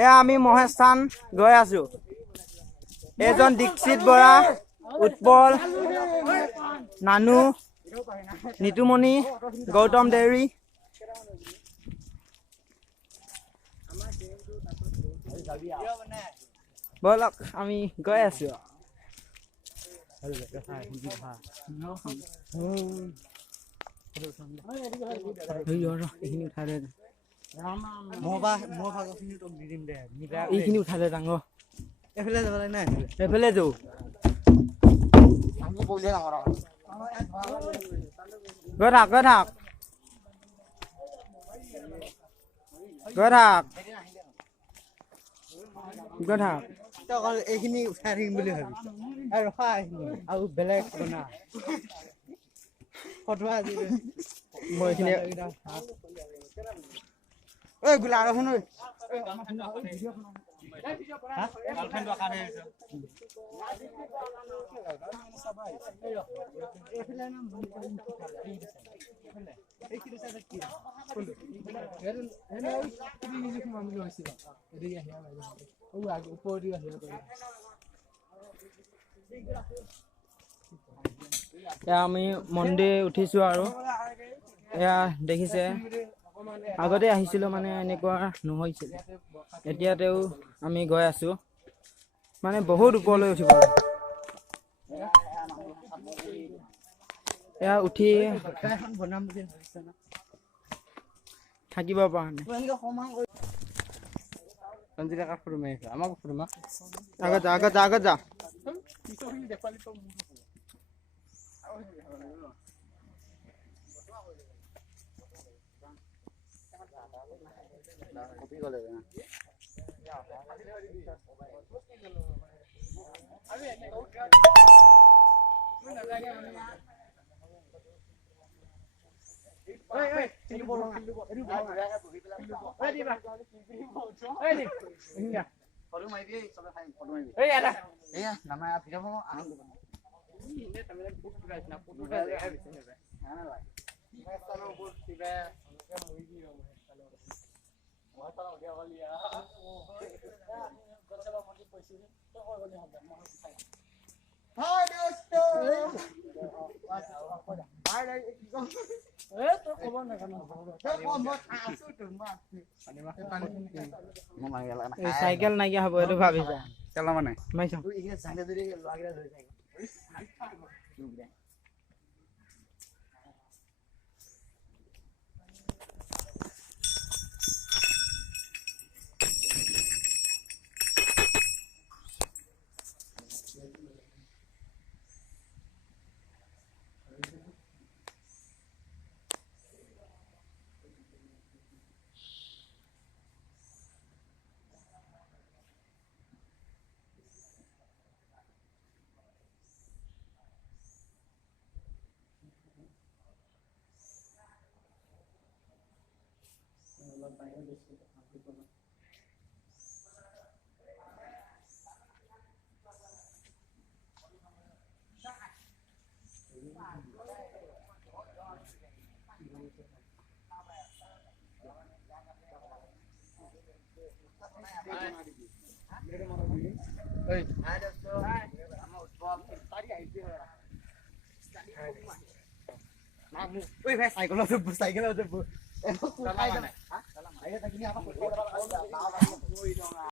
এয়া আমি মহেশস্থান গৈ আছো। এজন দীক্ষিত বৰা, উৎপল, নানু, নিতুমণি, গৌতম দেউৰী। বলক আমি গৈ আছো। এইখিনি উঠাই দে, এইখিনি উঠাই দে ডাঙৰ। এইফালে যাব লাগে নাই? এইফালে যাওঁ। গৈ থাক গৈ থাক গৈ থাক গৈ থাক। অকল এইখিনি উঠাই থাকিম বুলি ভাবিছো আৰু ৰখা এইখিনি আৰু বেলেগ বনা ফটোৱা মই এইখিনি ঐ গোলা আৰু শুন আমি মন্দিৰ উঠিছো আৰু এয়া দেখিছে আগতে আহিছিলো মানে এনেকুৱা নহৈছিল, এতিয়াতেও আমি গৈ আছো মানে বহুত ওপৰলৈ উঠিব। এয়া উঠি থাকিব পৰা নাই। আগত যা আগত যা আগত যা। চাইকেল নাইকিয়া হব এইটো ভাবিছা মানে সাইকেল